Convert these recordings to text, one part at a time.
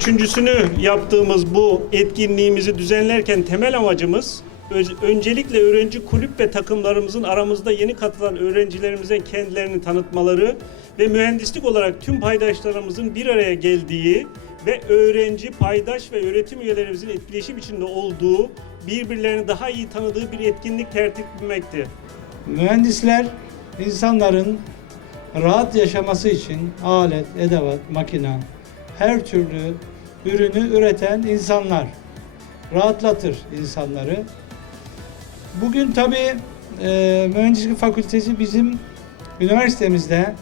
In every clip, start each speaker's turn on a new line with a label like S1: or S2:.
S1: üçüncüsünü yaptığımız bu etkinliğimizi düzenlerken temel amacımız öncelikle öğrenci kulüp ve takımlarımızın aramızda yeni katılan öğrencilerimize kendilerini tanıtmaları ve mühendislik olarak tüm paydaşlarımızın bir araya geldiği ve öğrenci, paydaş ve öğretim üyelerimizin etkileşim içinde olduğu, birbirlerini daha iyi tanıdığı bir etkinlik tertip etmekti.
S2: Mühendisler insanların rahat yaşaması için alet, edevat, makina, her türlü ürünü üreten insanlar. Rahatlatır insanları. Bugün tabii e, Mühendislik Fakültesi bizim üniversitemizde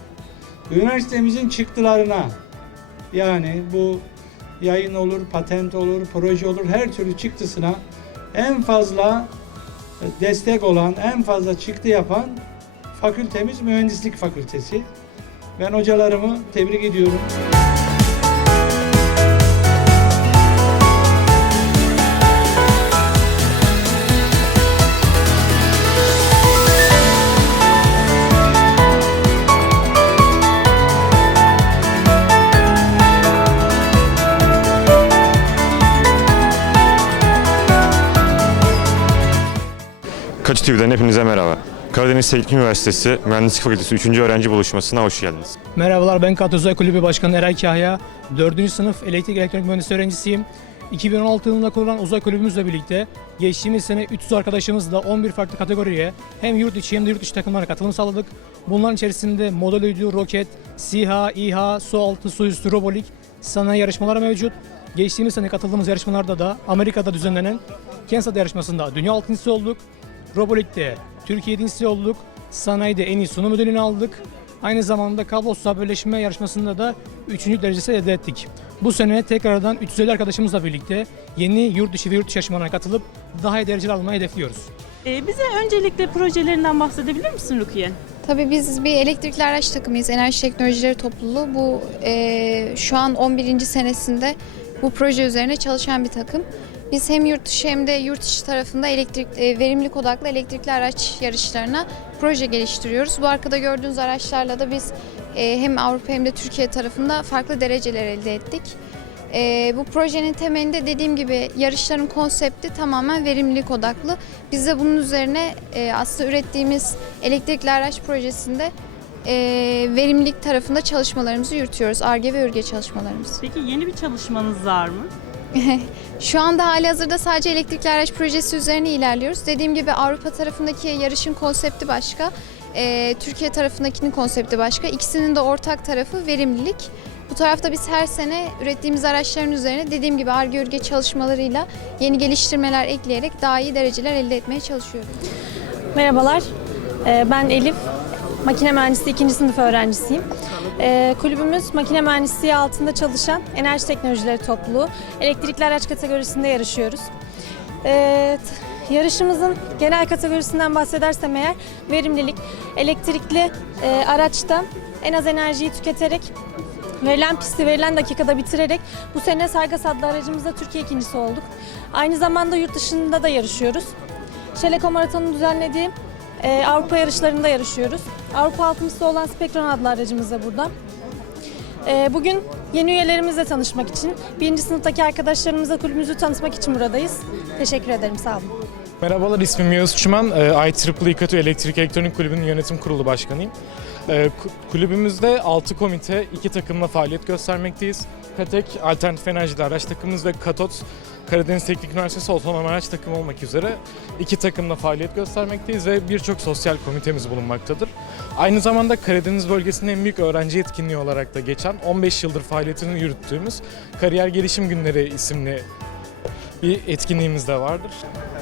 S2: üniversitemizin çıktılarına yani bu yayın olur, patent olur, proje olur her türlü çıktısına en fazla destek olan, en fazla çıktı yapan fakültemiz Mühendislik Fakültesi. Ben hocalarımı tebrik ediyorum.
S3: TV'den hepinize merhaba. Karadeniz Teknik Üniversitesi Mühendislik Fakültesi 3. öğrenci buluşmasına hoş geldiniz.
S4: Merhabalar ben Kat Uzay Kulübü Başkanı Eray Kahya. 4. sınıf elektrik elektronik mühendisliği öğrencisiyim. 2016 yılında kurulan uzay kulübümüzle birlikte geçtiğimiz sene 300 arkadaşımızla 11 farklı kategoriye hem yurt içi hem de yurt dışı takımlara katılım sağladık. Bunların içerisinde model uydu, roket, SİHA, İHA, su altı, su üstü, robolik, sanayi yarışmaları mevcut. Geçtiğimiz sene katıldığımız yarışmalarda da Amerika'da düzenlenen Kansas yarışmasında dünya altıncısı olduk. Robolik'te Türkiye birincisi olduk. Sanayide en iyi sunum ödülünü aldık. Aynı zamanda kablosuz haberleşme yarışmasında da 3. derecesi elde ettik. Bu sene tekrardan 350 arkadaşımızla birlikte yeni yurt dışı ve yurt dışı yarışmalarına katılıp daha iyi dereceler almayı hedefliyoruz.
S5: Ee, bize öncelikle projelerinden bahsedebilir misin Rukiye?
S6: Tabii biz bir elektrikli araç takımıyız. Enerji Teknolojileri Topluluğu. Bu e, şu an 11. senesinde bu proje üzerine çalışan bir takım. Biz hem yurt dışı hem de yurt içi tarafında elektrik e, verimlilik odaklı elektrikli araç yarışlarına proje geliştiriyoruz. Bu arkada gördüğünüz araçlarla da biz e, hem Avrupa hem de Türkiye tarafında farklı dereceler elde ettik. E, bu projenin temelinde dediğim gibi yarışların konsepti tamamen verimlilik odaklı. Biz de bunun üzerine aslında ürettiğimiz elektrikli araç projesinde verimlilik tarafında çalışmalarımızı yürütüyoruz. ARGE ve ÖRGE çalışmalarımız.
S5: Peki yeni bir çalışmanız var mı?
S6: Şu anda hali hazırda sadece elektrikli araç projesi üzerine ilerliyoruz. Dediğim gibi Avrupa tarafındaki yarışın konsepti başka, e, Türkiye tarafındakinin konsepti başka. İkisinin de ortak tarafı verimlilik. Bu tarafta biz her sene ürettiğimiz araçların üzerine dediğim gibi ARGE ÖRGE çalışmalarıyla yeni geliştirmeler ekleyerek daha iyi dereceler elde etmeye çalışıyoruz.
S7: Merhabalar, Ee, ben Elif. Makine mühendisliği 2. sınıf öğrencisiyim. Ee, Kulübümüz makine mühendisliği altında çalışan enerji teknolojileri topluluğu. Elektrikli araç kategorisinde yarışıyoruz. T- Yarışımızın genel kategorisinden bahsedersem eğer verimlilik, elektrikli e, araçta en az enerjiyi tüketerek verilen pisti verilen dakikada bitirerek bu sene Sargas adlı aracımızda Türkiye ikincisi olduk. Aynı zamanda yurt dışında da yarışıyoruz. Şeleko Maratonu'nun düzenlediği e, Avrupa yarışlarında yarışıyoruz. Avrupa altıncısı olan Spektron adlı aracımız da burada. E, bugün yeni üyelerimizle tanışmak için, birinci sınıftaki arkadaşlarımızla kulübümüzü tanıtmak için buradayız. Teşekkür ederim, sağ olun.
S8: Merhabalar ismim Yağız Çuman. Ee, IEEE KATÜ Elektrik Elektronik Kulübü'nün yönetim kurulu başkanıyım. Ee, ku- Kulübümüzde 6 komite, 2 takımla faaliyet göstermekteyiz. KATEK, Alternatif Enerjili Araç takımımız ve KATOT, Karadeniz Teknik Üniversitesi Otonom Araç takımı olmak üzere iki takımla faaliyet göstermekteyiz ve birçok sosyal komitemiz bulunmaktadır. Aynı zamanda Karadeniz bölgesinin en büyük öğrenci etkinliği olarak da geçen 15 yıldır faaliyetini yürüttüğümüz Kariyer Gelişim Günleri isimli bir etkinliğimiz de vardır.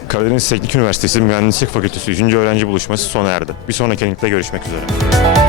S3: Karadeniz Teknik Üniversitesi Mühendislik Fakültesi 3. öğrenci buluşması sona erdi. Bir sonraki etkinlikte görüşmek üzere.